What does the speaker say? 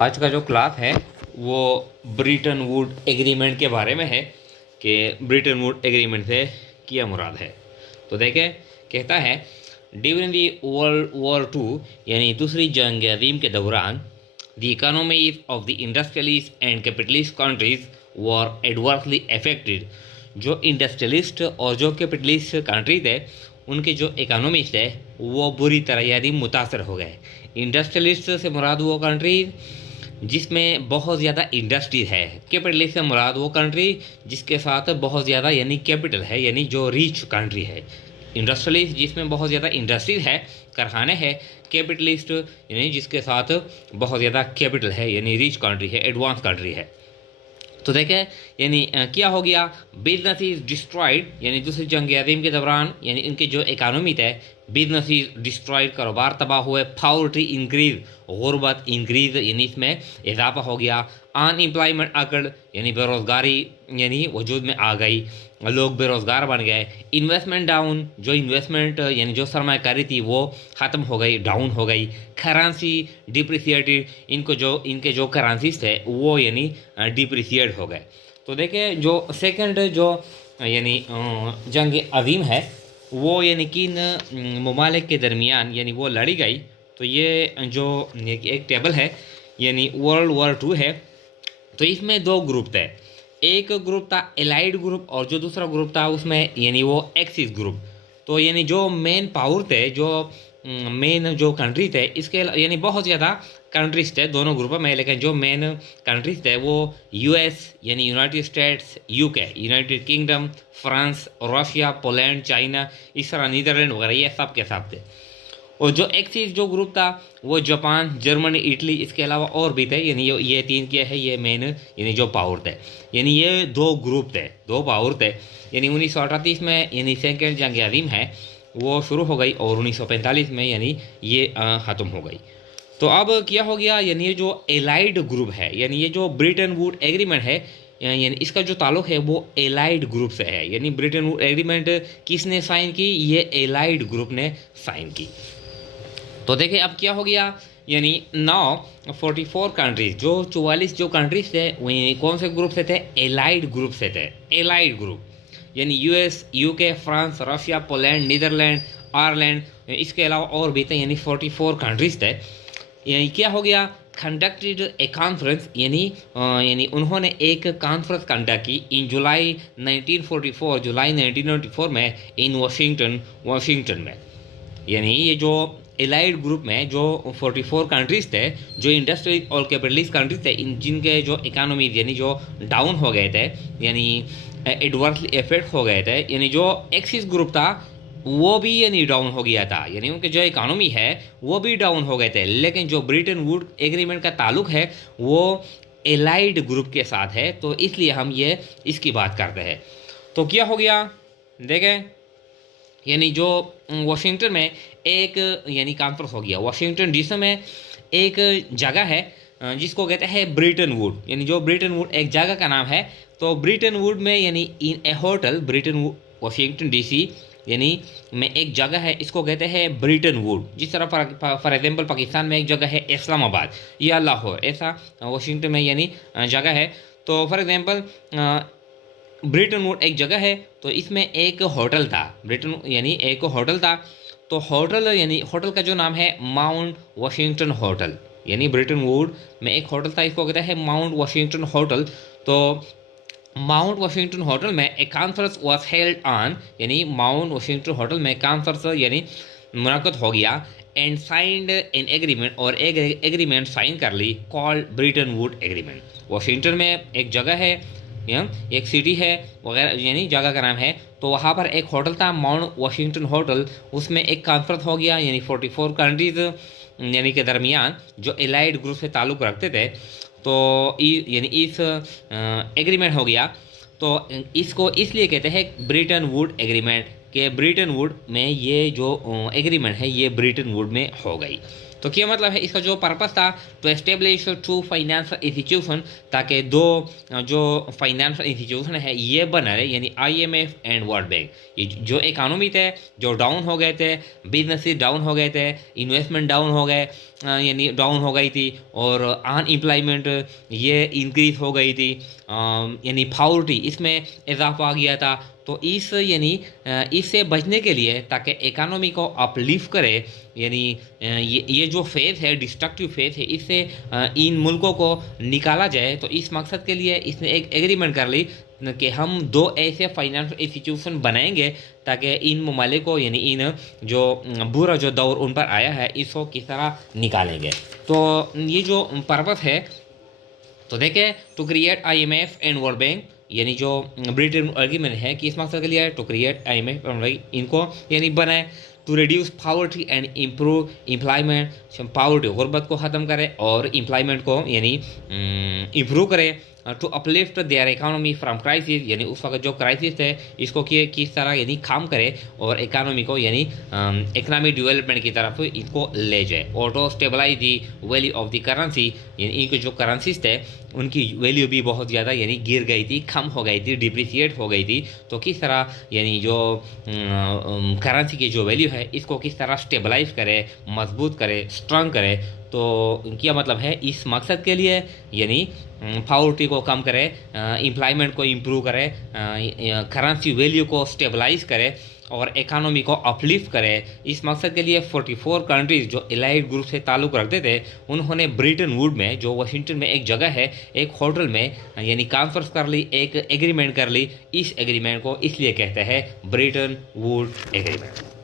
आज का जो क्लास है वो ब्रिटन वुड एग्रीमेंट के बारे में है कि ब्रिटन वुड एग्रीमेंट से क्या मुराद है। तो देखें, कहता है during the world war two यानी दूसरी जंग अज़ीम के दौरान the economies of the industrialist and capitalist countries were adversely affected. जो इंडस्ट्रियलिस्ट और जो कैपिटलिस्ट कंट्रीज है उनके जो इकोनॉमिस्ट है वो बुरी तरह यानी मुतासर हो गए। इंडस्ट्रियलिस्ट से मुराद वो कंट्री जिसमें बहुत ज़्यादा इंडस्ट्रीज है। कैपिटलिस्ट से मुराद वो कंट्री जिसके साथ बहुत ज़्यादा यानी कैपिटल है, यानी जो रिच कंट्री है। इंडस्ट्रियलिस्ट जिसमें बहुत ज़्यादा इंडस्ट्रीज है, कारखाने हैं। कैपिटलिस्ट यानी जिसके साथ बहुत ज़्यादा कैपिटल है, यानी रिच कंट्री है, एडवांस कंट्री है। तो देखें यानी क्या हो गया, बिजनेस इज डिस्ट्रॉयड यानी दूसरी जंग अज़ीम के दौरान यानी इनके जो इकानमी थे, बिजनेस इज डिस्ट्रॉयड, कारोबार तबाह हुए। पॉवर्टी इंक्रीज, गुर्बत इंक्रीज यानी इसमें इजाफा हो गया। अनएम्प्लॉयमेंट अकड़ यानी बेरोज़गारी यानी वजूद में आ गई, लोग बेरोज़गार बन गए। इन्वेस्टमेंट डाउन, जो इन्वेस्टमेंट यानी जो सरमाकारी थी वो ख़त्म हो गई, डाउन हो गई। करेंसी डिप्रिसिएटेड, इनके जो करेंसीज थे वो यानी डिप्रिसिएट हो गए। तो देखिए जो सेकंड जो यानी जंग अज़ीम है वो यानी किन ममालिक के दरमियान यानी वो लड़ी गई। तो ये जो एक टेबल है यानी वर्ल्ड वॉर टू है, तो इसमें दो ग्रुप थे। एक ग्रुप था एलाइड ग्रुप और जो दूसरा ग्रुप था उसमें यानी वो एक्सिस ग्रुप। तो यानी जो मेन पावर थे, जो मेन जो कंट्री थे, इसके यानी बहुत ज़्यादा कंट्रीज थे दोनों ग्रुपों में, लेकिन जो मेन कंट्रीज थे वो यूएस यानी United states, UK United kingdom, France, Russia, Poland, China, इस तरह नीदरलैंड वगैरह ये सब के सब थे। और जो एक्सिस जो ग्रुप था वो जापान, जर्मनी, इटली, इसके अलावा और भी थे। यानी ये तीन क्या है, ये मेन यानी जो पावर थे, यानी ये दो ग्रुप थे, दो पावर थे। यानी 1938 में यानी सेकेंड जंग अज़ीम है वो शुरू हो गई और 1945 में यानी ये ख़त्म हो गई। तो अब क्या हो गया, यानी ये जो एलाइड ग्रुप है यानी ये जो ब्रिटन वुड एग्रीमेंट है यानी इसका जो ताल्लुक है वो एलाइड ग्रुप से है। यानी ब्रिटन वुड एग्रीमेंट किसने साइन की, ये एलाइड ग्रुप ने साइन की। तो देखिए अब क्या हो गया, यानी 44 कंट्रीज, जो 44 जो कंट्रीज थे वही कौन से ग्रुप से थे, एलाइड ग्रुप से थे। एलाइड ग्रुप यानी US, UK, France, Russia, Poland, Netherland, Ireland, इसके अलावा और भी थे, यानी 44 कंट्रीज थे। यानी क्या हो गया, कंडक्टेड ए कॉन्फ्रेंस यानी उन्होंने एक कॉन्फ्रेंस कंडक्ट की इन जुलाई 1944, जुलाई 1994 में इन वाशिंगटन में। यानी ये जो एलाइड ग्रुप में जो 44 कंट्रीज थे, जो इंडस्ट्री और कैपिटलिस्ट कंट्रीज थे, इन जिनके जो इकोनॉमीज यानी जो डाउन हो गए थे, यानी एडवर्सली इफेक्ट हो गए थे। यानी जो एक्सिस ग्रुप था वो भी यानी डाउन हो गया था, यानी उनके जो इकोनॉमी है वो भी डाउन हो गए थे। लेकिन जो ब्रिटन वुड एग्रीमेंट का ताल्लुक है वो एलाइड ग्रुप के साथ है, तो इसलिए हम ये इसकी बात करते हैं। तो क्या हो गया, देखें यानी जो वाशिंगटन में एक यानी कॉन्फ्रेंस हो गया। वाशिंगटन डीसी में एक जगह है जिसको कहते हैं ब्रिटन वुड, यानी जो ब्रिटन वुड एक जगह का नाम है। तो ब्रिटन वुड में यानी in a hotel, Bretton Woods Washington DC यानी में एक जगह है, इसको कहते हैं ब्रिटन वुड। जिस तरह फॉर एग्जांपल पाकिस्तान में एक जगह है इस्लामाबाद या लाहौर, ऐसा वाशिंगटन में यानी जगह है। तो फॉर एग्जांपल ब्रिटन वुड एक जगह है, तो इसमें एक होटल था, ब्रिटन यानी एक होटल था। तो होटल यानी होटल का जो नाम है माउंट वाशिंगटन होटल, यानी ब्रिटन वुड में एक होटल था, इसको कहते हैं माउंट वाशिंगटन होटल। तो माउंट वाशिंगटन होटल में एक कॉन्फ्रेंस वाज हेल्ड ऑन, यानी माउंट वाशिंगटन होटल में कॉन्फ्रेंस यानी मुनाक़द हो गया एंड साइंड एन एग्रीमेंट, और एक एग्रीमेंट साइन कर ली called Bretton Woods agreement. Washington में एक जगह है, एक सिटी है वगैरह, यानी जगह का नाम है। तो वहाँ पर एक होटल था माउंट वाशिंगटन होटल, उसमें एक कॉन्फ्रेंस हो गया यानी 44 कंट्रीज यानी के दरमियान जो एलाइड ग्रुप से ताल्लुक़ रखते थे। तो यानी इस एग्रीमेंट हो गया। तो इसको इसलिए कहते हैं ब्रिटन वुड एग्रीमेंट। कि ब्रिटन वुड में ये जो एग्रीमेंट है ये ब्रिटन वुड में हो गई। तो क्या मतलब है, इसका जो पर्पस था to establish two financial institution, ताकि दो जो फाइनेंशियल इंस्टीट्यूशन है ये बना रहे, यानी IMF एंड वर्ल्ड बैंक। ये जो इकानमी थे जो डाउन हो गए थे, बिजनेस डाउन हो गए थे, इन्वेस्टमेंट डाउन हो गए, यानी डाउन हो गई थी, और अनएम्प्लॉयमेंट ये इंक्रीज हो गई थी, यानी पॉवर्टी इसमें इजाफा आ गया था। तो इस यानी इससे बचने के लिए, ताकि इकानमी को अपलिफ्ट करे, यानी ये जो फेज़ है डिस्ट्रक्टिव फेज़ है, इससे इन मुल्कों को निकाला जाए, तो इस मकसद के लिए इसने एक एग्रीमेंट कर ली कि हम दो ऐसे फाइनेंशियल इंस्टीट्यूशन बनाएंगे ताकि इन ममालिक को, यानी इन जो बुरा जो दौर उन पर आया है, इसको किस तरह निकालेंगे। तो ये जो पर्पस है, तो देखें, to create IMF and world bank, यानी जो ब्रिटेन एग्रीमेंट है कि इस मकसद के लिए टू क्रिएट IMF एंड इनको यानी बनाए, to reduce poverty and improve employment, poverty गुर्बत को ख़त्म करे और एम्प्लॉयमेंट को यानी इम्प्रूव करे, to uplift their economy from crisis, यानी उस वक्त जो क्राइसिस है इसको किस तरह यानी काम करे और इकानमी को यानी इकनॉमिक डेवलपमेंट की तरफ इसको ले जाए, और to stabilise the value of the currency, यानी इनके जो करेंसीज थे उनकी वैल्यू भी बहुत ज़्यादा यानी गिर गई थी, कम हो गई थी, डिप्रिसिएट हो गई थी। तो किस तरह यानी जो करेंसी की जो वैल्यू है इसको किस तरह स्टेबलाइज करे, मजबूत करे, स्ट्रांग करे। तो क्या मतलब है, इस मकसद के लिए यानी पॉवर्टी को कम करे, एम्प्लॉयमेंट को इम्प्रूव करे, करेंसी वैल्यू को स्टेबलाइज करे और इकानमी को अपलिफ्ट करे। इस मकसद के लिए 44 कंट्रीज़ जो एलाइड ग्रुप से ताल्लुक़ रखते थे, उन्होंने ब्रिटन वुड में, जो वाशिंगटन में एक जगह है, एक होटल में यानी कॉन्फ्रेंस कर ली, एक एग्रीमेंट कर ली। इस एग्रीमेंट को इसलिए कहते हैं ब्रिटन वुड एग्रीमेंट।